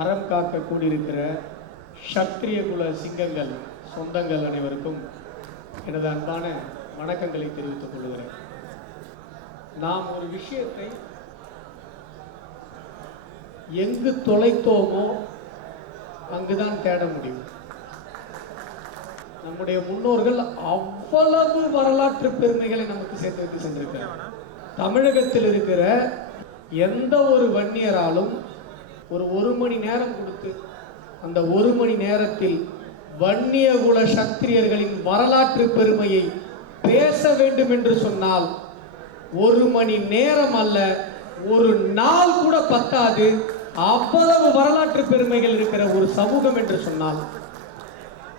அறம் காக்க கூடியிருக்கிற சத்திரிய குல சிங்கங்கள் சொந்தங்கள் அனைவருக்கும் எனது அன்பான வணக்கங்களை தெரிவித்துக் கொள்கிறேன். நாம் ஒரு விஷயத்தை எங்கு தொலைத்தோமோ அங்குதான் தேட முடியும். நம்முடைய முன்னோர்கள் அவ்வளவு வரலாற்று பெருமைகளை நமக்கு சேர்த்து வைத்து சென்றிருக்கிறார் தமிழகத்தில் இருக்கிற எந்த ஒரு வன்னியராலும் ஒரு ஒரு மணி நேரம் கொடுத்து அந்த ஒரு மணி நேரத்தில் வன்னிய குல சத்திரியர்களின் வரலாற்று பெருமையை பேச வேண்டும் என்று சொன்னால் ஒரு மணி நேரம் அல்ல ஒரு நாள் கூட பத்தாது. அவ்வளவு வரலாற்று பெருமைகள் இருக்கிற ஒரு சமூகம் என்று சொன்னால்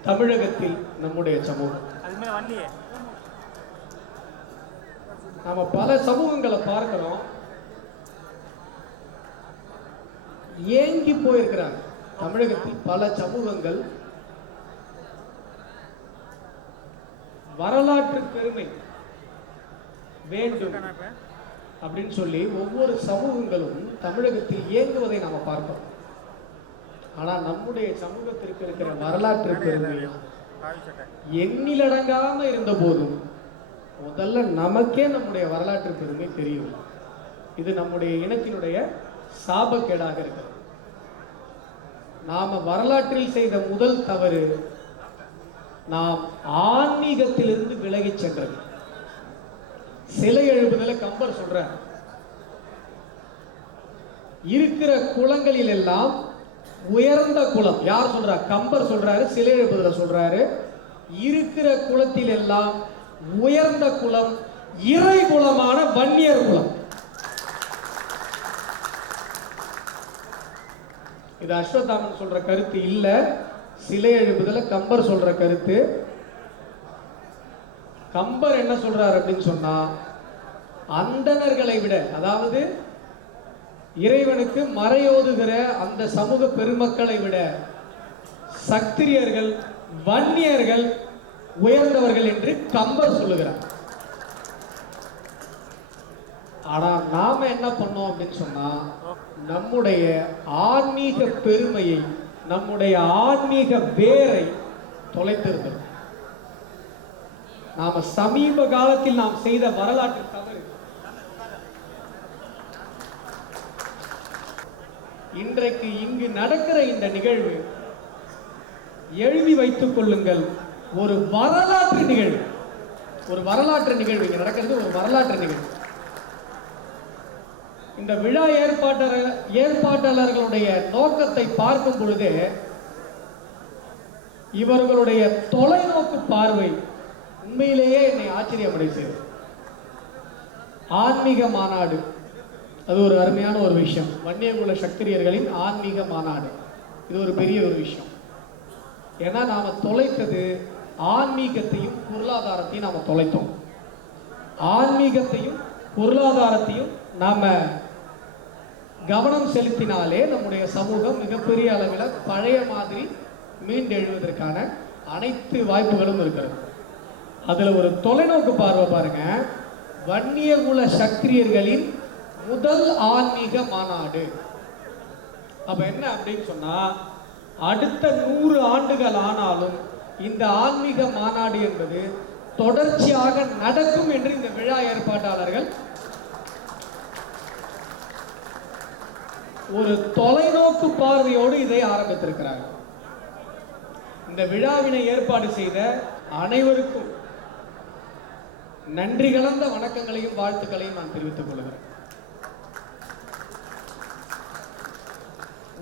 தமிழகத்தில் நம்முடைய சமூகம். நாம பல சமூகங்களை பார்க்கிறோம். ஏங்கி போயிருக்கிறாங்க. தமிழகத்தில் பல சமூகங்கள் வரலாற்று பெருமை வேண்டும் அப்படின்னு சொல்லி ஒவ்வொரு சமூகங்களும் தமிழகத்தில் இயங்குவதை நாம பார்க்கிறோம் ஆனா நம்முடைய சமூகத்திற்கு இருக்கிற வரலாற்று பெருமை எண்ணிலடங்காம இருந்த போதும் முதல்ல நமக்கே நம்முடைய வரலாற்று பெருமை தெரியும். இது நம்முடைய இனத்தினுடைய சாபக்கேடாக இருக்கிறது. நாம வரலாற்றில் செய்த முதல் தவறு நாம் ஆன்மீகத்திலிருந்து விலகி சென்றது. சிலை எழுப்புதல கம்பர் சொல்ற இருக்கிற குளங்களில் எல்லாம் உயர்ந்த குளம். யார் சொல்றா கம்பர் சொல்றாரு சிலை எழுப்புதல சொல்றாரு. இருக்கிற குளத்தில் எல்லாம் உயர்ந்த குளம் இறை குலமான வன்னியர் குலம் இது அஸ்வத்தாமன் சொல்ற கருத்து இல்ல. சிலை எழுப்புதல கம்பர் சொல்ற கருத்து. கம்பர் என்ன சொல்றார் அப்படின்னு சொன்னா அந்தணர்களை விட அதாவது இறைவனுக்கு மறையோதுகிற அந்த சமூக பெருமக்களை விட சத்திரியர்கள் வன்னியர்கள் உயர்ந்தவர்கள் என்று கம்பர் சொல்லுகிறார். ஆனால் நாம் என்ன பண்ணோம் அப்படின்னு சொன்னால் நம்முடைய ஆன்மீக பெருமையை நம்முடைய ஆன்மீக வேரை தொலைத்திருந்தோம். நாம சமீப காலத்தில் நாம் செய்த வரலாற்று தவறு. இன்றைக்கு இங்கு நடக்கிற இந்த நிகழ்வு எழுதி வைத்துக் கொள்ளுங்கள் ஒரு வரலாற்று நிகழ்வு. ஒரு வரலாற்று நிகழ்வு. இங்க நடக்கிறது ஒரு வரலாற்று நிகழ்வு. இந்த விழா ஏற்பாட்டாளர் ஏற்பாட்டாளர்களுடைய நோக்கத்தை பார்க்கும் பொழுது இவர்களுடைய தொலைநோக்கு பார்வை உண்மையிலேயே என்னை ஆச்சரியமடை ஆன்மீக மாநாடு. அது ஒரு அருமையான ஒரு விஷயம். வன்னியகுல சக்திரியர்களின் ஆன்மீக மாநாடு. இது ஒரு பெரிய ஒரு விஷயம். ஏன்னா நாம தொலைத்தது ஆன்மீகத்தையும் பொருளாதாரத்தையும் நாம தொலைத்தோம். ஆன்மீகத்தையும் பொருளாதாரத்தையும் நாம கவனம் செலுத்தினாலே நம்முடைய சமூகம் மிகப்பெரிய அளவில் பழைய மாதிரி மீண்டெழுவதற்கான அனைத்து வாய்ப்புகளும் இருக்கிறது. அதில் ஒரு தொலைநோக்கு பார்வை பாருங்க. வன்னியகுல சக்கிரியர்களின் முதல் ஆன்மீக மாநாடு. அப்ப என்ன அப்படின்னு சொன்னா அடுத்த நூறு ஆண்டுகள் ஆனாலும் இந்த ஆன்மீக மாநாடு என்பது தொடர்ச்சியாக நடக்கும் என்று இந்த விழா ஏற்பாட்டாளர்கள் ஒரு தொலைநோக்கு பார்வையோடு இதை ஆரம்பித்திருக்கிறாங்க இந்த விழாவினை ஏற்பாடு செய்த அனைவருக்கும் நன்றி கலந்த வணக்கங்களையும் வாழ்த்துக்களையும் நான் தெரிவித்துக் கொள்கிறேன்.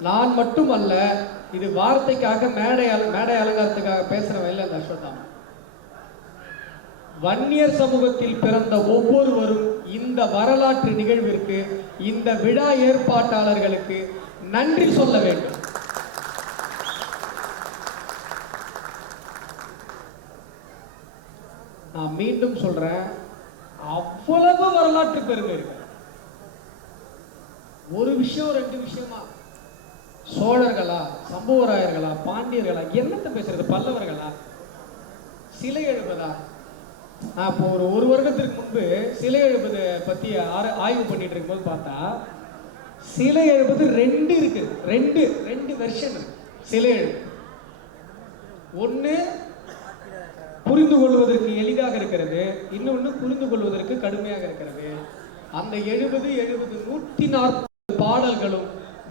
நான் மட்டுமல்ல இது வார்த்தைக்காக மேடை அல- மேடை அலங்காரத்துக்காக பேசுறவன் இல்லை இந்த அஸ்வத்தாமன். வன்னியர் சமூகத்தில் பிறந்த ஒவ்வொருவரும் இந்த வரலாற்று நிகழ்விற்கு இந்த விழா ஏற்பாட்டாளர்களுக்கு நன்றி சொல்ல வேண்டும். நான் மீண்டும் சொல்றேன் அவ்வளவு வரலாற்று பெருமை இருக்கு ஒரு விஷயம் ரெண்டு விஷயமா? சோழர்களா சம்புவராயர்களா பாண்டியர்களா என்னத்தை பேசுறது பல்லவர்களா? சிலை எழுபதா? இப்போ ஒரு ஒரு வருடத்திற்கு முன்பு சிலை எழுப்பது பற்றி ஆய்வு பண்ணிட்டு இருக்கும்போது பார்த்தா சிலை எழுபது ரெண்டு இருக்கு. ரெண்டு ரெண்டு வெர்ஷன் சிலை எழுப்பு. ஒன்று புரிந்து கொள்வதற்கு எளிதாக இருக்கிறது. இன்னொன்று புரிந்து கொள்வதற்கு கடுமையாக இருக்கிறது. அந்த எழுபது எழுபது நூற்றி நாற்பது பாடல்களும்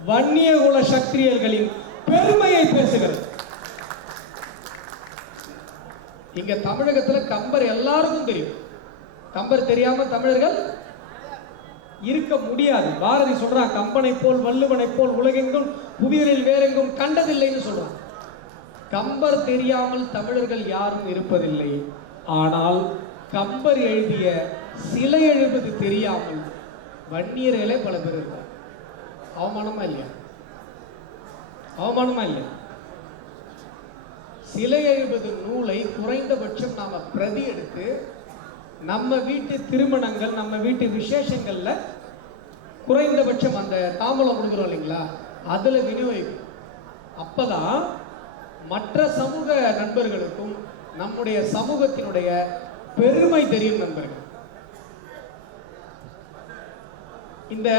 வன்னிய சக்திரியர்களின் பெருமையை பேசுகிறது. இங்க தமிழகத்துல கம்பர் எல்லாருக்கும் தெரியும். கம்பர் தெரியாம தமிழர்கள் இருக்க முடியாது. பாரதி சொல்றான் கம்பனை போல் வள்ளுவனை போல் உலகெங்கும் புவியலில் வேறெங்கும் கண்டதில்லைன்னு சொல்றான். கம்பர் தெரியாமல் தமிழர்கள் யாரும் இருப்பதில்லை. ஆனால் கம்பர் எழுதிய சிலை எழுவது தெரியாமல் வன்னியர்களே பல பேர் இருக்கார் அவமானமா இல்லையா? அவமானமா இல்லையா? சிலை எழுபது நூலை குறைந்தபட்சம் நாம பிரதி எடுத்து நம்ம வீட்டு திருமணங்கள் நம்ம வீட்டு விசேஷங்களில் குறைந்தபட்சம் அந்த தாம்பலம் கொடுக்குறோம் இல்லைங்களா? அதில் விநியோகிக்கும் அப்போதான் மற்ற சமூக நண்பர்களுக்கும் நம்முடைய சமூகத்தினுடைய பெருமை தெரியும் நண்பர்கள். இந்த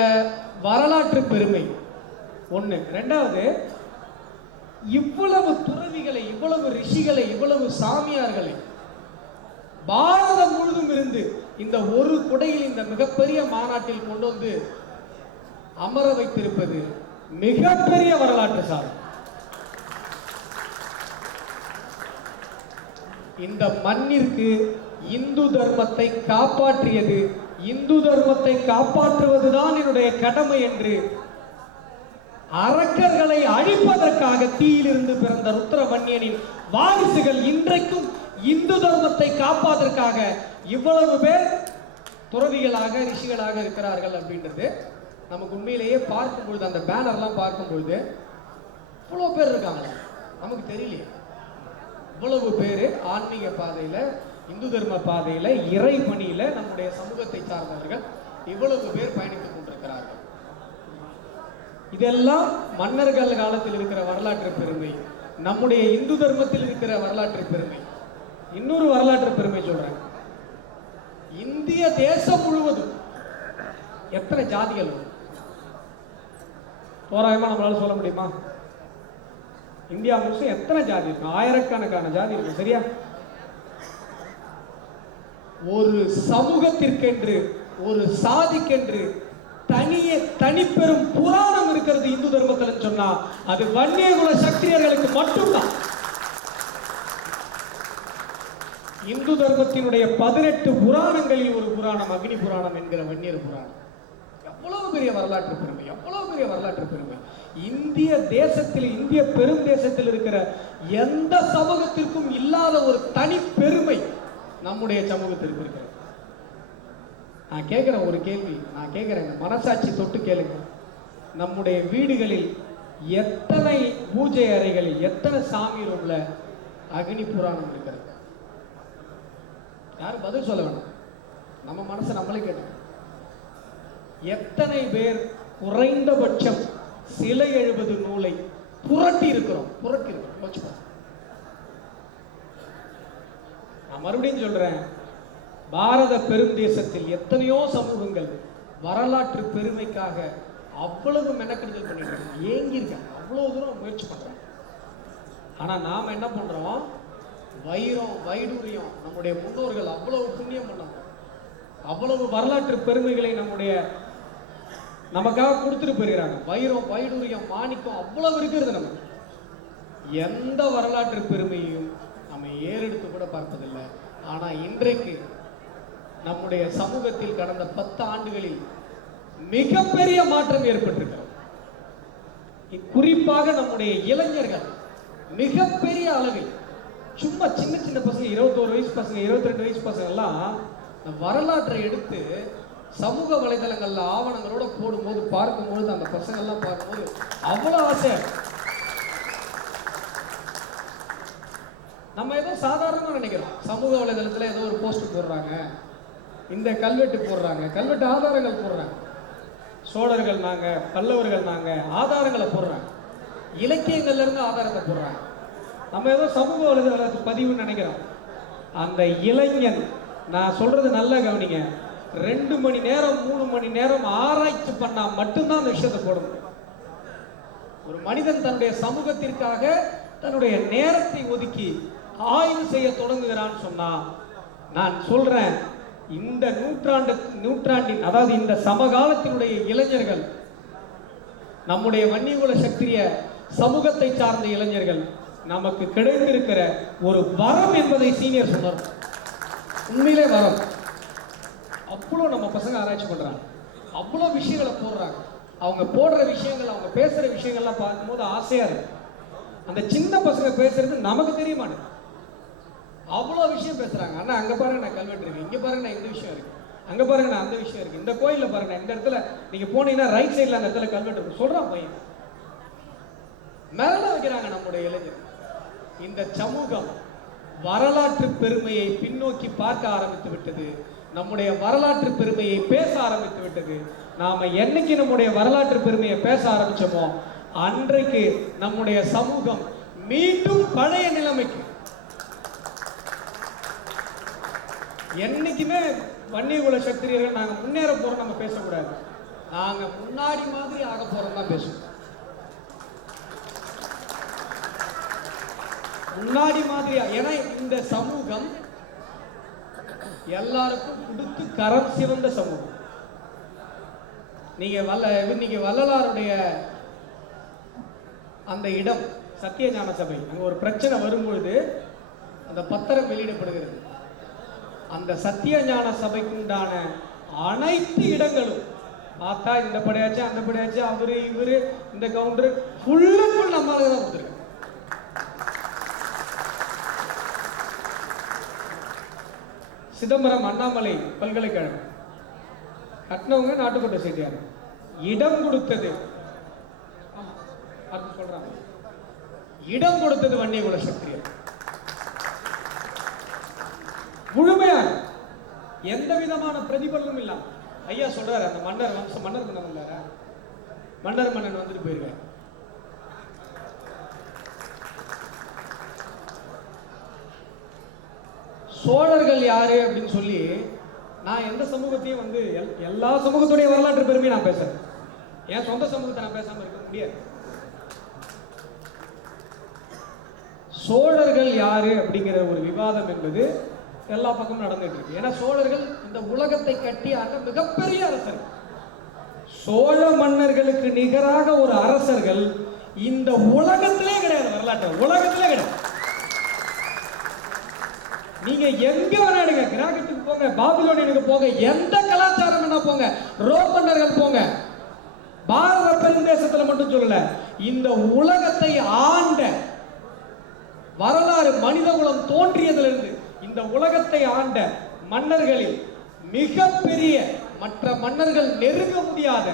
வரலாற்று பெருமை. ஒன்று ரெண்டாவது இவ்வளவு துறவிகளை இவ்வளவு ரிஷிகளை இவ்வளவு சாமியார்களை பாரதம் முழுதும் இருந்து இந்த ஒரு குடையில் இந்த மிகப்பெரிய மாநாட்டில் கொண்டு வந்து அமர வைத்திருப்பது மிகப்பெரிய வரலாற்று சாதனை. இந்த மண்ணிற்கு இந்து தர்மத்தை காப்பாற்றியது இந்து தர்மத்தை காப்பாற்றுவதுதான் என்னுடைய கடமை என்று அரக்கர்களை அழிப்பதற்காக தீயிலிருந்து பிறந்த ருத்ரவன்யனின் வாரிசுகள் இன்றைக்கும் இந்து தர்மத்தை காப்பாதற்காக இவ்வளவு பேர் துறவிகளாக ரிஷிகளாக இருக்கிறார்கள் அப்படின்றது நமக்கு உண்மையிலேயே பார்க்கும் பொழுது அந்த பேனர்லாம் பார்க்கும் பொழுது இவ்வளோ பேர் இருக்காங்க நமக்கு தெரியலையே. இவ்வளவு பேர் ஆன்மீக பாதையில் இந்து தர்ம பாதையில் இறை பணியில் நம்முடைய சமூகத்தை சார்ந்தவர்கள் இவ்வளவு பேர் பயணித்து இதெல்லாம் மன்னர்கள் காலத்தில் இருக்கிற வரலாற்று பெருமை. நம்முடைய இந்து தர்மத்தில் இருக்கிற வரலாற்று பெருமை. இன்னொரு வரலாற்று பெருமை சொல்றேன். இந்திய தேசம் முழுவதும் எத்தனை ஜாதிகள்? தோராயமா நம்மளால சொல்ல முடியுமா? இந்தியா முழுசும் எத்தனை ஜாதி இருக்கு? ஆயிரக்கணக்கான ஜாதி இருக்கு சரியா? ஒரு சமூகத்திற்கென்று ஒரு சாதிக்கென்று தனிய தனிப்பெரும் புராணம் இருக்கிறது இந்து தர்மத்தில் சொன்னா அது வன்னியகுல சக்தியர்களுக்கு மட்டும்தான். இந்து தர்மத்தினுடைய பதினெட்டு புராணங்களில் ஒரு புராணம் அக்னி புராணம் என்கிற வன்னியர் புராணம். எவ்வளவு பெரிய வரலாற்று பெருமை எவ்வளவு பெரிய வரலாற்று பெருமை. இந்திய தேசத்தில் இந்திய பெரும் தேசத்தில் இருக்கிற எந்த சமூகத்திற்கும் இல்லாத ஒரு தனி பெருமை நம்முடைய சமூகத்திற்கு இருக்கிறது. நான் கேட்குறேன் ஒரு கேள்வி நான் கேட்குறேங்க. மனசாட்சி தொட்டு கேளுங்க. நம்முடைய வீடுகளில் எத்தனை பூஜை அறைகளில் எத்தனை சாமி ரூம்ல அக்னி புராணம் இருக்கிறது? யாரும் பதில் சொல்ல வேணாம். நம்ம மனசை நம்மளே கேட்டோம் எத்தனை பேர் குறைந்தபட்சம் சிலை எழுபது நூலை புரட்டி இருக்கிறோம்? புரட்டி இருக்கிறோம். நான் மறுபடியும் சொல்றேன். பாரத பெருந்தேசத்தில் எத்தனையோ சமூகங்கள் வரலாற்று பெருமைக்காக அவ்வளவு மெனக்கெடுதல் பண்ணிருக்காங்க ஏங்கியிருக்காங்க அவ்வளோ தூரம் முயற்சி பண்ணுறாங்க ஆனால் நாம் என்ன பண்ணுறோம் வைரம் வைடூரியம் நம்முடைய முன்னோர்கள் அவ்வளவு புண்ணியம் பண்ணாங்க. அவ்வளவு வரலாற்று பெருமைகளை நம்முடைய நமக்காக கொடுத்துட்டு போயிருக்கிறாங்க. வைரம் வைடூரியம் மாணிக்கம் அவ்வளவு இருக்கிறது நமக்கு எந்த வரலாற்று பெருமையும் நம்ம ஏறெடுத்து கூட பார்ப்பதில்லை. ஆனால் இன்றைக்கு நம்முடைய சமூகத்தில் கடந்த பத்து ஆண்டுகளில் மிகப்பெரிய மாற்றம் ஏற்பட்டிருக்கிறது. குறிப்பாக நம்முடைய இளைஞர்கள் மிகப்பெரிய அளவில் சும்மா சின்ன சின்ன பசங்க இருபத்தோரு வயசு பசங்க இருபத்தி ரெண்டு வயசு பசங்க எல்லாம் வரலாற்றை எடுத்து சமூக வலைதளங்கள்ல ஆவணங்களோட போடும்போது பார்க்கும்போது அந்த பசங்க எல்லாம் பார்க்கும்போது அவ்வளோ ஆசை. நம்ம ஏதோ சாதாரணமாக நினைக்கிறோம். சமூக வலைதளத்தில் ஏதோ ஒரு போஸ்ட் போடுறாங்க இந்த கல்வெட்டு போடுறாங்க. கல்வெட்டு ஆதாரங்கள் போடுறாங்க. சோழர்கள் நாங்க பல்லவர்கள் நாங்க ஆதாரங்களை போடுறாங்க. இலக்கியங்கள்ல இருந்து ஆதாரத்தை போடுறாங்க. நம்ம ஏதோ சமூக வலைதளத்து பதிவுன்னு நினைக்கிறோம். அந்த இளைஞன் நான் சொல்றது நல்லா கவனிங்க. ரெண்டு மணி நேரம் மூணு மணி நேரம் ஆராய்ச்சி பண்ணா மட்டும்தான் அந்த விஷயத்தை போட முடியும். ஒரு மனிதன் தன்னுடைய சமூகத்திற்காக தன்னுடைய நேரத்தை ஒதுக்கி ஆய்வு செய்ய தொடங்குகிறான்னு சொன்னா நான் சொல்றேன் இந்த நூற்றாண்டு நூற்றாண்டின் அதாவது இந்த சமகாலத்தினுடைய இளைஞர்கள் நம்முடைய வன்னியகுல சக்திய சமூகத்தை சார்ந்த இளைஞர்கள் நமக்கு கிடைத்திருக்கிற ஒரு வரம் என்பதை சீனியர் சொன்னார். உண்மையிலே வரம். அவ்வளோ நம்ம பசங்க ஆராய்ச்சி பண்றாங்க. அவ்வளோ விஷயங்களை போடுறாங்க. அவங்க போடுற விஷயங்கள் அவங்க பேசுற விஷயங்கள்லாம் பார்க்கும்போது ஆசையா இருக்கு. அந்த சின்ன பசங்க பேசுறது நமக்கு தெரிய மாட்டேங்குது. அவ்வளோ விஷயம் பேசுறாங்க. ஆனால் அங்கே பாருங்க நான் கல்வெட்டு இருக்கு. இங்கே பாருங்க நான் இந்த விஷயம் இருக்கு. அங்கே பாருங்க நான் அந்த விஷயம் இருக்கு. இந்த கோயிலில் பாருங்க இந்த இடத்துல நீங்கள் போனீங்கன்னா ரைட் சைடில் அந்த இடத்துல கல்வெட்டு இருக்கு. சொல்கிறான் பையன். மிரள வைக்கிறாங்க நம்முடைய இளைஞர். இந்த சமூகம் வரலாற்று பெருமையை பின்னோக்கி பார்க்க ஆரம்பித்து விட்டது. நம்முடைய வரலாற்று பெருமையை பேச ஆரம்பித்து விட்டது. நாம என்னைக்கு நம்முடைய வரலாற்று பெருமையை பேச ஆரம்பிச்சோமோ அன்றைக்கு நம்முடைய சமூகம் மீண்டும் பழைய நிலைமைக்கு என்னைக்குமே வன்னியகுல சத்திரியர்கள் நாங்க முன்னேற போறோம் நம்ம பேசக்கூடாது. நாங்க முன்னாடி மாதிரி ஆக போறோம் தான் பேசுவோம். முன்னாடி மாதிரியா? ஏன்னா இந்த சமூகம் எல்லாருக்கும் கொடுத்து கரம் சிவந்த சமூகம். நீங்க வல்ல இன்னைக்கு வள்ளலாருடைய அந்த இடம் சத்திய ஞான சபை ஒரு பிரச்சனை வரும்பொழுது அந்த பத்திரம் வெளியிடப்படுகிறது. அந்த சத்திய ஞான சபைக்குண்டான அனைத்து இடங்களும். பார்த்தா இந்த படையாச்சு அந்த படையாச்சு அவரு இவரு இந்த கவுண்டர் ஃபுல் ஃபுல் நம்மளுக்கு தான் கொடுத்துருக்கு சிதம்பரம் அண்ணாமலை பல்கலைக்கழகம். கட்டினவங்க நாட்டுக்கோட்டை செட்டியார் இடம் கொடுத்தது. சொல்றாங்க. இடம் கொடுத்தது வன்னியகுல சக்தி. எந்த விதமான பிரதிபலனும் இல்லாம. ஐயா சொல்றாரு அந்த மன்னர் வம்ச மன்னர் மன்னன் இல்ல மன்னர் மன்னன் வந்துட்டு போயிருக்காரு. சோழர்கள் யாரு அப்படின்னு சொல்லி நான் எந்த சமூகத்தையும் வந்து எல்- எல்லா சமூகத்துடைய வரலாற்று பெருமையை நான் பேசுறேன். என் சொந்த சமூகத்தை நான் பேசாம இருக்க முடியாது. சோழர்கள் யாரு அப்படிங்கிற ஒரு விவாதம் என்பது எல்லா பக்கமும் நடந்துட்டு இருக்கு. ஏன்னா சோழர்கள் இந்த உலகத்தை கட்டி ஆண்ட மிகப்பெரிய அரசர் சோழ மன்னர்களுக்கு நிகராக ஒரு அரசர்கள் இந்த உலகத்திலே கிடையாது வரலாற்று. உலகத்திலே கிடையாது. நீங்க எங்க வேணா எடுங்க கிராகத்துக்கு போங்க பாபிலோனியனுக்கு போங்க எந்த கலாச்சாரம் வேணா போங்க ரோமன்னர்கள் போங்க. பாரத பெருந்தேசத்துல மட்டும் சொல்லல இந்த உலகத்தை ஆண்ட வரலாறு மனிதகுலம் தோன்றியதிலிருந்து இந்த உலகத்தை ஆண்ட மன்னர்களில் மிகப்பெரிய மற்ற மன்னர்கள் நெருங்க முடியாத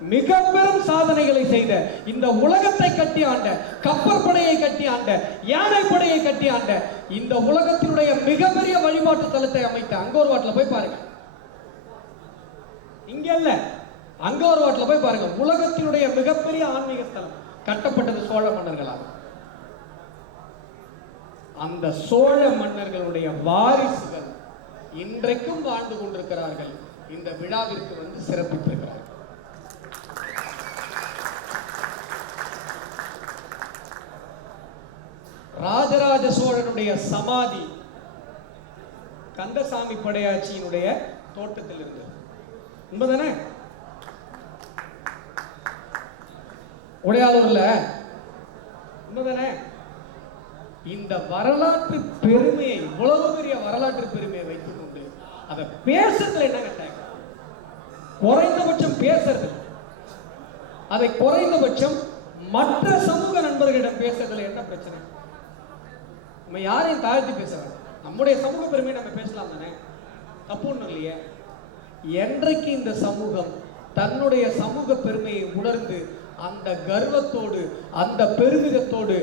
மிக பெரும் சாதனைகளை செய்த இந்த உலகத்தை கட்டி ஆண்ட கப்பற்படையை கட்டி ஆண்ட யானை படையை கட்டி ஆண்ட இந்த உலகத்தினுடைய மிகப்பெரிய வழிபாட்டு தலத்தை அமைத்த அங்க ஒரு வாட்டில் போய் பாருங்க. இங்க இல்ல. அங்க ஒரு வாட்டில் போய் பாருங்க. உலகத்தினுடைய மிகப்பெரிய ஆன்மீக ஸ்தலம். கட்டப்பட்டது சோழ மன்னர்களால். அந்த சோழ மன்னர்களுடைய வாரிசுகள் இன்றைக்கும் வாழ்ந்து கொண்டிருக்கிறார்கள். இந்த விழாவிற்கு வந்து சிறப்பித்திருக்கிறார்கள். ராஜராஜ சோழனுடைய சமாதி கந்தசாமி படையாச்சியினுடைய தோட்டத்தில் இருந்தது உண்மைதானே? உடையாளூர்ல உண்மைதானே? இந்த வரலாற்று பெருமையை இவ்வளவு பெரிய வரலாற்று பெருமையை வைத்துக் கொண்டு அதை பேசுறதுல என்ன கட்டாயம் குறைந்தபட்சம் பேசுறது அதை குறைந்தபட்சம் மற்ற சமூக நண்பர்களிடம் பேசுறதுல என்ன பிரச்சனை? நம்ம யாரையும் தாழ்த்தி பேச நம்முடைய சமூக பெருமையை நம்ம பேசலாம் தானே? தப்பு ஒன்றும் இல்லையே. என்றைக்கு இந்த சமூகம் தன்னுடைய சமூக பெருமையை உணர்ந்து அந்த கர்வத்தோடு அந்த பெருமிதத்தோடு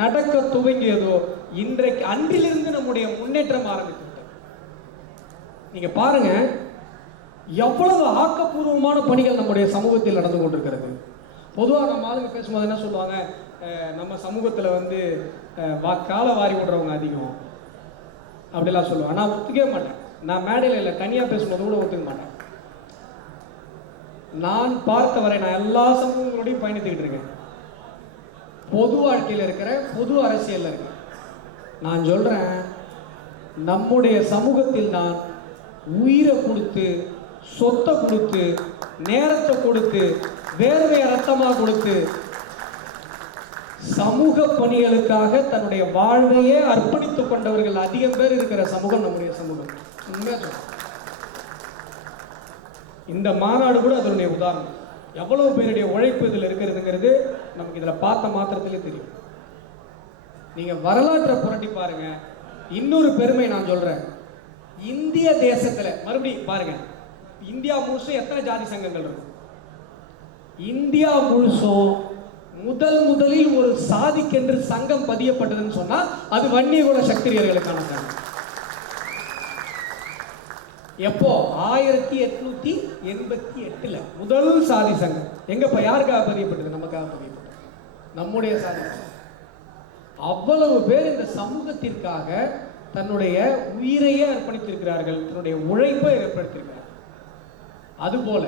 நடக்க துவங்கியதோ இன்றைக்கு அன்றிலிருந்து நம்முடைய முன்னேற்றம் ஆரம்பித்து நீங்க பாருங்க எவ்வளவு ஆக்கப்பூர்வமான பணிகள் நம்முடைய சமூகத்தில் நடந்து கொண்டிருக்கிறது. பொதுவாக நம்ம ஆளுங்க பேசும்போது என்ன சொல்லுவாங்க? நம்ம சமூகத்தில் வந்து வா காலை வாரி விடுறவங்க அதிகம். அப்படிலாம் சொல்லுவாங்க. நான் ஒத்துக்கவே மாட்டேன். நான் மேடையில் இல்லை தனியாக பேசும்போது கூட ஒத்துக்க மாட்டேன். நான் பார்த்தவரை நான் எல்லா சமூகங்களோடையும் பயணித்துக்கிட்டு இருக்கேன். பொது வாழ்க்கையில் இருக்கிற பொது அரசியலில் இருக்கேன் நான் சொல்றேன் நம்முடைய சமூகத்தில் தான் உயிரை கொடுத்து சொத்தை கொடுத்து நேரத்தை கொடுத்து வேர்வையை ரத்தமாக கொடுத்து சமூக பணிகளுக்காக தன்னுடைய வாழ்வையே அர்ப்பணித்துக் கொண்டவர்கள் அதிகம் பேர் இருக்கிற சமூகம் நம்முடைய சமூகம். உண்மையா இந்த மாநாடு கூட அதனுடைய உதாரணம். எவ்வளவு பேருடைய உழைப்பு இதில் இருக்கிறதுங்கிறது நமக்கு இதில் பார்த்த மாத்திரத்திலே தெரியும். நீங்க வரலாற்றை புரட்டி பாருங்க. இன்னொரு பெருமை நான் சொல்றேன். இந்திய தேசத்துல மறுபடியும் பாருங்க. இந்தியா முழுசும் எத்தனை ஜாதி சங்கங்கள் இருக்கும் இந்தியா முழுசும் முதல் முதலில் ஒரு சாதிக்கென்று சங்கம் பதியப்பட்டதுன்னு சொன்னா அது வன்னியகுல சக்திரியர்களுக்கான சங்கம். எப்போ? ஆயிரத்தி எட்நூத்தி எண்பத்தி எட்டுல முதல் சாதி சங்கம். எங்கப்பா? யாருக்காக பதியப்பட்டது? நமக்காக பதியப்பட்டது. நம்முடைய சாதி. அவ்வளவு பேர் இந்த சமூகத்திற்காக தன்னுடைய உயிரையே அர்ப்பணித்திருக்கிறார்கள் தன்னுடைய உழைப்பை ஏற்படுத்தியிருக்கிறார்கள். அதுபோல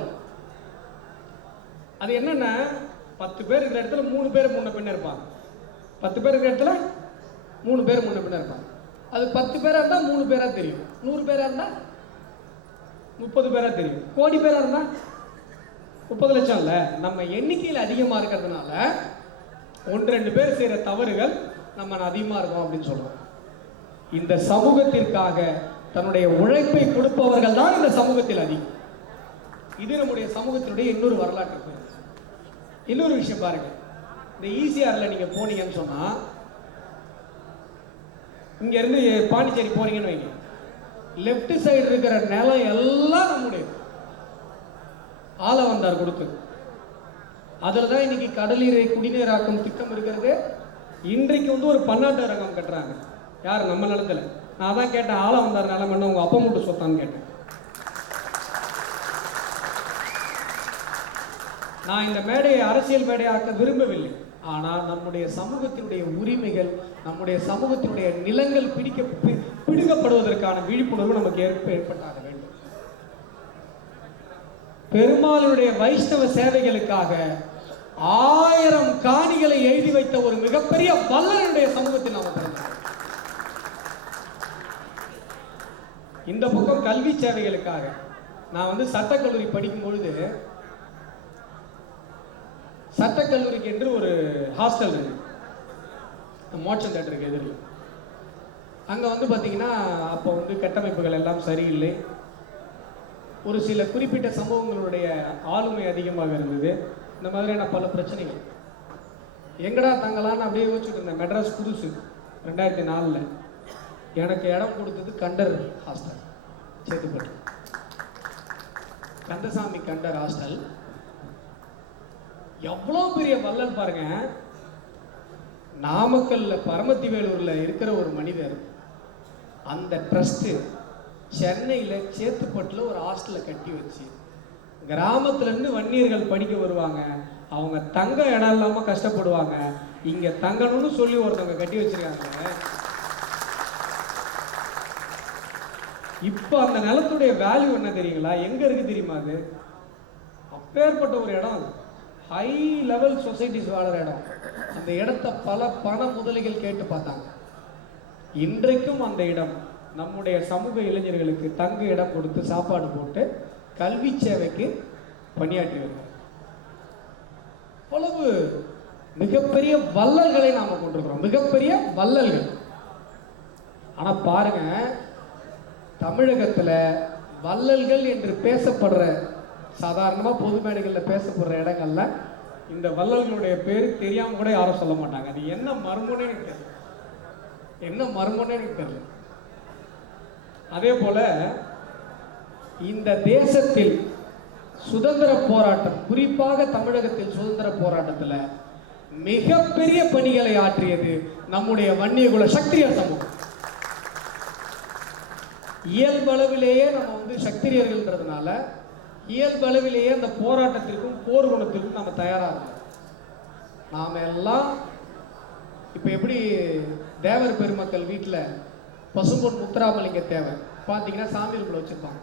அது என்னன்னா பத்து பேர் இருக்கிற இடத்துல மூணு பேர் முன்ன பின்ன இருப்பாங்க. பத்து பேர் இருக்கிற இடத்துல மூணு பேர் முன்ன பின்ன இருப்பாங்க. அது பத்து பேராக இருந்தால் மூணு பேராக தெரியும். நூறு பேராக இருந்தால் முப்பது பேராக தெரியும். கோடி பேராக இருந்தால் முப்பது லட்சம் இல்லை. நம்ம எண்ணிக்கையில் அதிகமாக இருக்கிறதுனால ஒன்று ரெண்டு பேர் செய்கிற தவறுகள் நம்ம அதிகமாக இருக்கோம் அப்படின்னு சொல்றோம். இந்த சமூகத்திற்காக தன்னுடைய உழைப்பை கொடுப்பவர்கள் தான் இந்த சமூகத்தில் அதிகம். இது நம்முடைய சமூகத்தினுடைய இன்னொரு வரலாற்று பெருமை. இன்னொரு விஷயம் பாருங்க. இந்த ஈசிஆரில் நீங்கள் போனீங்கன்னு சொன்னால் இங்கேருந்து பாண்டிச்சேரி போறீங்கன்னு வைங்க. லெஃப்ட் சைடு இருக்கிற நிலம் எல்லாம் நம்முடைய ஆள வந்தார் கொடுத்தது. அதில் தான் இன்னைக்கு கடலீரை குடிநீராக்கும் திட்டம் இருக்கிறது. இன்றைக்கு வந்து ஒரு பன்னாட்டு அரங்கம் கட்டுறாங்க. யார்? நம்ம நிலத்தில். நான் தான் கேட்டேன் ஆளம் வந்தார் நிலம் என்ன உங்கள் அப்பா மட்டும் சொத்தான்னு கேட்டேன். நான் இந்த மேடையை அரசியல் மேடையாக்க விரும்பவில்லை. ஆனால் நம்முடைய சமூகத்தினுடைய உரிமைகள் நம்முடைய சமூகத்தினுடைய நிலங்கள் பிடிக்க பி- பிடுங்கப்படுவதற்கான விழிப்புணர்வு நமக்கு ஏற்ப ஏற்பட்டாக பெருமாளுடைய வைஷ்ணவ சேவைகளுக்காக ஆயிரம் காணிகளை எழுதி வைத்த ஒரு மிகப்பெரிய வல்லனுடைய சமூகத்தில் நாம பிறந்தோம். இந்த பக்கம் கல்வி சேவைகளுக்காக நான் வந்து சட்டக்கல்லூரி படிக்கும் பொழுது சட்டக்கல்லூரிக்கு என்று ஒரு ஹாஸ்டல் இருக்கு. மோட்சம் தேட்டருக்கு எதிரில். அங்கே வந்து பார்த்தீங்கன்னா அப்போ வந்து கட்டமைப்புகள் எல்லாம் சரியில்லை. ஒரு சில குறிப்பிட்ட சம்பவங்களுடைய ஆளுமை அதிகமாக இருந்தது. இந்த மாதிரியான பல பிரச்சனைகள். எங்கடா தங்கலான்னு அப்படியே யோசிச்சுட்டு இருந்தேன். மெட்ராஸ் புதுசு ரெண்டாயிரத்தி நாலில். எனக்கு இடம் கொடுத்தது கண்டர் ஹாஸ்டல் சேத்துப்பட்டு. கந்தசாமி கண்டர் ஹாஸ்டல். எவ்வளோ பெரிய வள்ளல் பாருங்க. நாமக்கல்ல பரமத்திவேலூரில் இருக்கிற ஒரு மனிதர் அந்த ட்ரஸ்ட்டு சென்னையில் சேத்துப்பட்டில் ஒரு ஹாஸ்டலை கட்டி வச்சு. கிராமத்துலேருந்து வன்னியர்கள் படிக்க வருவாங்க. அவங்க தங்க இடம் இல்லாமல் கஷ்டப்படுவாங்க. இங்கே தங்கணும்னு சொல்லி ஒருத்தவங்க கட்டி வச்சிருக்காங்க. இப்போ அந்த நிலத்துடைய வேல்யூ என்ன தெரியுங்களா? எங்கே இருக்குது தெரியுமா அது? அப்பேற்பட்ட ஒரு இடம் அது. ஹை லெவல் சொசைட்டிஸ் வாழற இடம். அந்த இடத்த பல பண முதலிகள் கேட்டு பார்த்தாங்க. இன்றைக்கும் அந்த இடம். நம்முடைய சமூக இளைஞர்களுக்கு தங்க இடம் கொடுத்து சாப்பாடு போட்டு கல்வி சேவைக்கு பணியாற்றி வருகிறார் அவ்வளவு மிகப்பெரிய வள்ளல்களை நாம கொண்டிருக்கிறோம். மிகப்பெரிய வள்ளல்கள் ஆனா பாருங்க தமிழகத்துல வள்ளல்கள் என்று பேசப்படுற சாதாரணமா பொது பேசப்படுற இடங்கள்ல இந்த வள்ளல்களுடைய பேர் தெரியாம கூட யாரும் சொல்ல மாட்டாங்க. அது என்ன மர்மம்னே எனக்கு தெரியல. என்ன மர்மம்னே எனக்கு தெரியல. அதே போல இந்த தேசத்தில் சுதந்திர போராட்டம் குறிப்பாக தமிழகத்தில் சுதந்திர போராட்டத்தில் மிகப்பெரிய பணிகளை ஆற்றியது நம்முடைய வன்னியகுல சக்திய சமூகம். இயல்பளவிலேயே நம்ம வந்து சக்திரியர்கள்ன்றதுனால இயல்பளவிலேயே அந்த போராட்டத்திற்கும் போர் குணத்திற்கும் நம்ம தயாராக இருக்கோம். நாம எல்லாம் இப்போ எப்படி தேவர் பெருமக்கள் வீட்டில் பசும்பொன் முத்துராமலிங்க தேவர். பார்த்தீங்கன்னா சாமி ரூமில் வச்சுருப்பாங்க.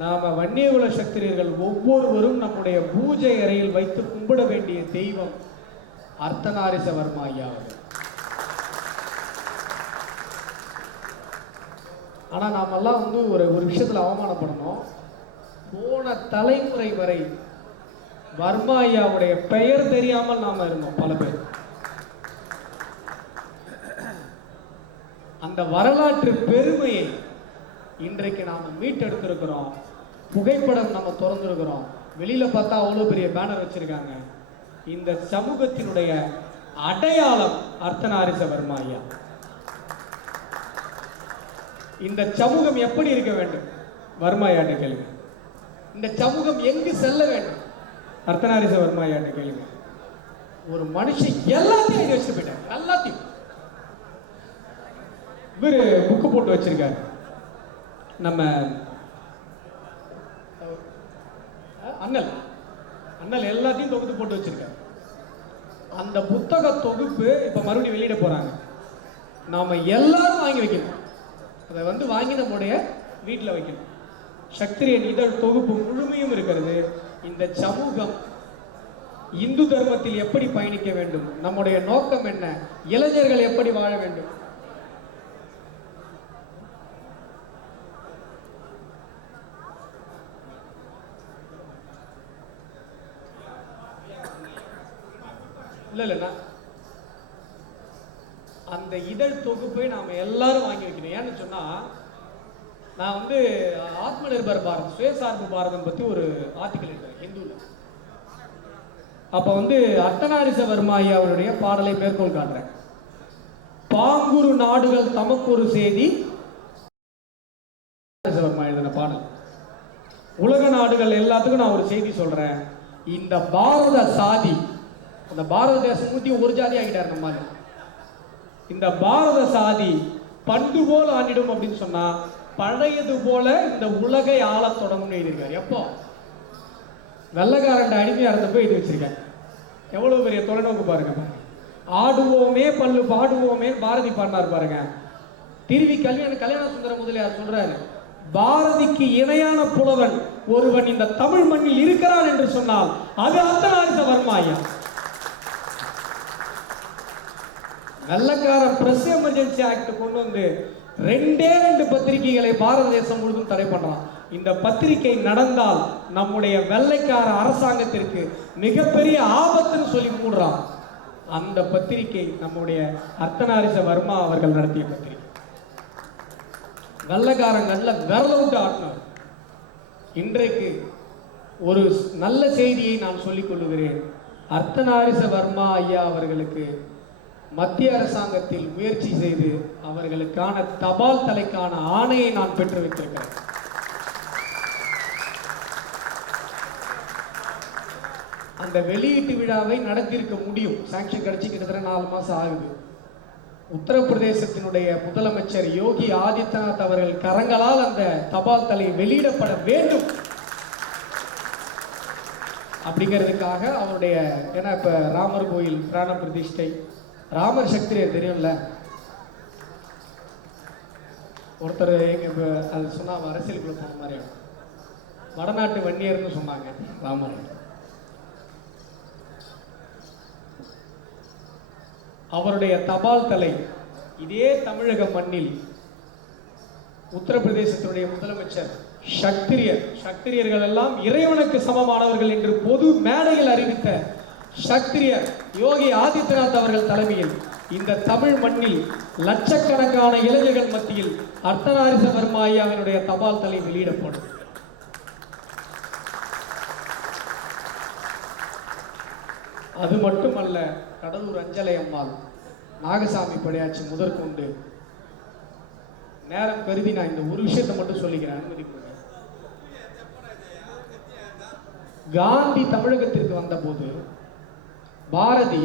நாம் வன்னியகுல சக்திரியர்கள் ஒவ்வொருவரும் நம்முடைய பூஜை அறையில் வைத்து கும்பிட வேண்டிய தெய்வம் அர்த்தநாரிசவர்மா ஐயா அவர்கள். ஆனால் நாமெல்லாம் வந்து ஒரு ஒரு விஷயத்தில் அவமானப்படணும். போன தலைமுறை வரை வர்மா ஐயாவுடைய பெயர் தெரியாமல் நாம் இருந்தோம் பல பேர். அந்த வரலாற்று பெருமையை இன்றைக்கு நாம் மீட்டெடுத்திருக்கிறோம். புகைப்படம் நம்ம திறந்திருக்கிறோம். வெளியில் பார்த்தா அவ்வளோ பெரிய பேனர் வச்சுருக்காங்க. இந்த சமூகத்தினுடைய அடையாளம் அர்த்தநாரிசவர்மா ஐயா. இந்த சமூகம் எப்படி இருக்க வேண்டும்? வர்மா ஐயாட்ட கேளுங்க. இந்த சமூகம் எங்கு செல்ல வேண்டும்? அர்த்தநாரிச வர்மா ஐயாட்ட கேளுங்க. ஒரு மனுஷன் எல்லாத்தையும் எழுதி வச்சுட்டு போயிட்டாங்க எல்லாத்தையும். இவரு புக்கு போட்டு வச்சிருக்காரு. நம்ம அண்ணல். அண்ணல் எல்லாத்தையும் தொகுத்து போட்டு வச்சிருக்காரு. அந்த புத்தக தொகுப்பு இப்போ மறுபடியும் வெளியிட போகிறாங்க நாம் எல்லாரும் வாங்கி வைக்கணும். அதை வந்து வாங்கி நம்முடைய வீட்டில் வைக்கணும். சக்திரியன் இதழ் தொகுப்பு முழுமையும் இருக்கிறது. இந்த சமூகம் இந்து தர்மத்தில் எப்படி பயணிக்க வேண்டும்? நம்முடைய நோக்கம் என்ன? இளைஞர்கள் எப்படி வாழ வேண்டும்? இல்லை இல்லைண்ணா அந்த இதழ் தொகுப்பை நாம் எல்லாரும் வாங்கி வைக்கணும். ஏன்னு சொன்னால் நான் வந்து ஆத்ம நிர்பர் பாரத் சுயசார்பு பாரதம் பற்றி ஒரு ஆர்டிக்கல் எழுதுறேன் ஹிந்துல. அப்போ வந்து அர்த்தநாரிசவர்மா ஐயா அவருடைய பாடலை மேற்கோள் காட்டுறேன். பாங்குரு நாடுகள் தமக்கு ஒரு செய்தி வர்மா எழுதின பாடல். உலக நாடுகள் எல்லாத்துக்கும் நான் ஒரு செய்தி சொல்றேன். இந்த பாரத சாதி அந்த பாரத தேசம் கூட்டியும் ஒரு ஜாதி ஆகிட்டார் நம்மால இந்த பாரத சாதி பண்டு போல் ஆண்டிடும் அப்படின்னு சொன்னா பழையது போல இந்த உலகை ஆளத் தொடங்கும்னு எழுதியிருக்காரு. எப்போ? வெள்ளக்காரன் அடிமையா இருந்தப்போ எழுதி வச்சிருக்கேன் எவ்வளவு பெரிய தொலைநோக்கு பாருங்க. பாருங்க. ஆடுவோமே பல்லு பாடுவோமே பாரதி பாடினார் பாருங்க. திருவி கல்யாண கல்யாண சுந்தர முதலியார் சொல்றாரு பாரதிக்கு இணையான புலவன் ஒருவன் இந்த தமிழ் மண்ணில் இருக்கிறான் என்று சொன்னால் அது அர்த்தநாரிச வர்மா ஐயா. வெள்ளக்காரன் பிரஸ் எமர்ஜென்சி ஆக்ட் கொண்டு வந்து ரெண்டே ரெண்டு பத்திரிகைகளை பாரத தேசம் முழுவதும் தடை பண்றான் இந்த பத்திரிகை நடந்தால் நம்முடைய வெள்ளைக்கார அரசாங்கத்திற்கு மிகப்பெரிய ஆபத்துன்னு சொல்லி மூடுறான். அந்த பத்திரிகை நம்முடைய அர்த்தநாரிச வர்மா அவர்கள் நடத்திய பத்திரிகை. வெள்ளக்காரன் நல்ல விரல விட்டு ஆட்டினார் இன்றைக்கு ஒரு நல்ல செய்தியை நான் சொல்லிக் கொள்ளுகிறேன். அர்த்தநாரிச வர்மா ஐயா அவர்களுக்கு மத்திய அரசாங்கத்தில் முயற்சி செய்து அவர்களுக்கான தபால் தலைக்கான ஆணையை நான் பெற்று வைத்திருக்கிறேன் அந்த வெளியீட்டு விழாவை நடத்தியிருக்க முடியும். சாங்ஷன் கிடைச்சி கிட்டத்தட்ட நாலு மாசம் ஆகுது. உத்தரப்பிரதேசத்தினுடைய முதலமைச்சர் யோகி ஆதித்யநாத் அவர்கள் கரங்களால் அந்த தபால் தலை வெளியிடப்பட வேண்டும். அப்படிங்கிறதுக்காக அவருடைய ஏன்னா இப்ப ராமர் கோயில் பிராண பிரதிஷ்டை ராமர் சக்திரியர் தெரியும்ல? ஒருத்தர் எங்க இப்போ அது சொன்னா அரசியல் அரசியலுக்குள்ள போன மாதிரி ஆகும். வடநாட்டு வன்னியர்னு சொன்னாங்க ராமர். அவருடைய தபால் தலை இதே தமிழக மண்ணில் உத்தரப்பிரதேசத்தினுடைய முதலமைச்சர் சக்திரியர். சக்திரியர்கள் எல்லாம் இறைவனுக்கு சமமானவர்கள் என்று பொது மேடையில் அறிவித்த சக்திரியர் யோகி ஆதித்யநாத் அவர்கள் தலைமையில் இந்த தமிழ் மண்ணில் லட்சக்கணக்கான இளைஞர்கள் மத்தியில் அர்த்தநாரிச ஐயாவினுடைய தபால் தலை வெளியிடப்படும். அது மட்டுமல்ல கடலூர் அஞ்சலை அம்மாள் நாகசாமி படையாச்சி முதற்கொண்டு நேரம் கருதி நான் இந்த ஒரு விஷயத்தை மட்டும் சொல்லிக்கிறேன் அனுமதி கொடுங்க. காந்தி தமிழகத்திற்கு வந்தபோது பாரதி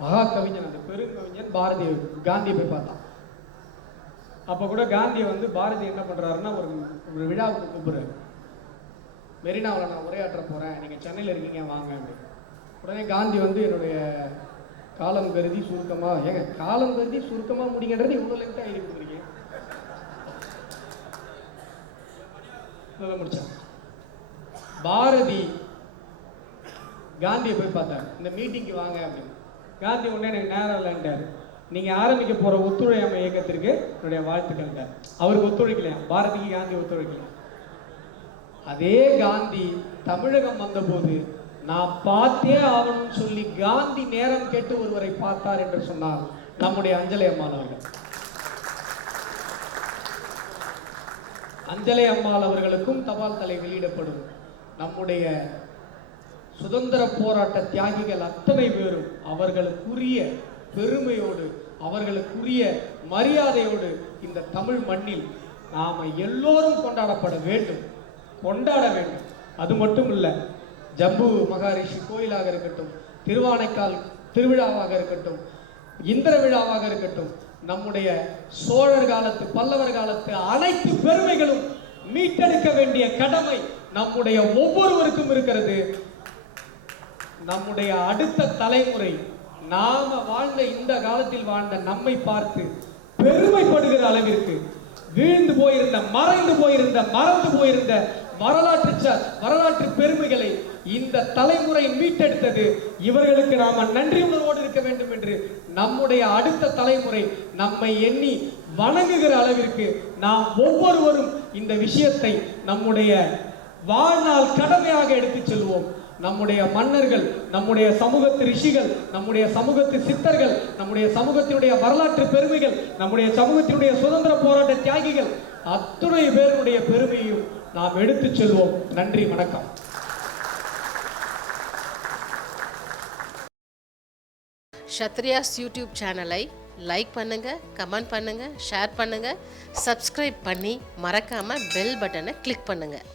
மகா கவிஞன் அந்த பெருங்கவிஞன் பாரதி காந்தியை போய் பார்த்தான். அப்போ கூட காந்தியை வந்து பாரதி என்ன பண்ணுறாருன்னா ஒரு ஒரு விழாவுக்கு கூப்பிடுறாரு. மெரினாவில் நான் உரையாற்ற போகிறேன் நீங்கள் சென்னையில் இருக்கீங்க வாங்க அப்படின்னு. உடனே காந்தி வந்து என்னுடைய காலம் கருதி சுருக்கமாக ஏங்க காலம் கருதி சுருக்கமாக முடிங்கன்றது இவ்வளோ லேட்டாக எழுதி கொடுக்குறீங்க நல்லா முடிச்சாங்க. பாரதி காந்தியை போய் பார்த்தாரு. இந்த மீட்டிங்க்கு வாங்க அப்படின்னு. காந்தி உடனே எனக்கு நேரம் இல்லைன்ட்டாரு. நீங்கள் ஆரம்பிக்க போகிற ஒத்துழையாமை இயக்கத்திற்கு என்னுடைய வாழ்த்துக்கள்ட்டார் அவருக்கு ஒத்துழைக்கலையா? பாரதிக்கு காந்தி ஒத்துழைக்கலையா? அதே காந்தி தமிழகம் வந்தபோது நான் பார்த்தே ஆகணும்னு சொல்லி காந்தி நேரம் கேட்டு ஒருவரை பார்த்தார் என்று சொன்னார் நம்முடைய அஞ்சலி அம்மாள் அவர்கள். அஞ்சலி அம்மாள் அவர்களுக்கும் தபால் தலை வெளியிடப்படும். நம்முடைய சுதந்திர போராட்ட தியாகிகள் அத்தனை பேரும் அவர்களுக்குரிய பெருமையோடு அவர்களுக்குரிய மரியாதையோடு இந்த தமிழ் மண்ணில் நாம் எல்லோரும் கொண்டாடப்பட வேண்டும் கொண்டாட வேண்டும். அது மட்டும் இல்லை ஜம்பு மகாரிஷி கோயிலாக இருக்கட்டும் திருவானைக்கால் திருவிழாவாக இருக்கட்டும் இந்திர விழாவாக இருக்கட்டும் நம்முடைய சோழர் காலத்து பல்லவர் காலத்து அனைத்து பெருமைகளும் மீட்டெடுக்க வேண்டிய கடமை நம்முடைய ஒவ்வொருவருக்கும் இருக்கிறது. நம்முடைய அடுத்த தலைமுறை நாம வாழ்ந்த இந்த காலத்தில் வாழ்ந்த நம்மை பார்த்து பெருமைப்படுகிற அளவிற்கு வீழ்ந்து போயிருந்த மறைந்து போயிருந்த மறந்து போயிருந்த வரலாற்று ச- வரலாற்று பெருமைகளை இந்த தலைமுறை மீட்டெடுத்தது. இவர்களுக்கு நாம நன்றி உணர்வோடு இருக்க வேண்டும் என்று நம்முடைய அடுத்த தலைமுறை நம்மை எண்ணி வணங்குகிற அளவிற்கு நாம் ஒவ்வொருவரும் இந்த விஷயத்தை நம்முடைய வாழ்நாள் கடமையாக எடுத்துச் செல்வோம். நம்முடைய மன்னர்கள் நம்முடைய சமூகத்து ரிஷிகள் நம்முடைய சமூகத்து சித்தர்கள் நம்முடைய சமூகத்தினுடைய வரலாற்று பெருமைகள் நம்முடைய சமூகத்தினுடைய சுதந்திர போராட்ட தியாகிகள் அத்துணை பேருடைய பெருமையும் நாம் எடுத்துச் செல்வோம். நன்றி வணக்கம். ஷத்ரியாஸ் யூடியூப் சேனலை லைக் பண்ணுங்கள் கமெண்ட் பண்ணுங்கள் ஷேர் பண்ணுங்கள் சப்ஸ்கிரைப் பண்ணி மறக்காமல் பெல் பட்டனை கிளிக் பண்ணுங்கள்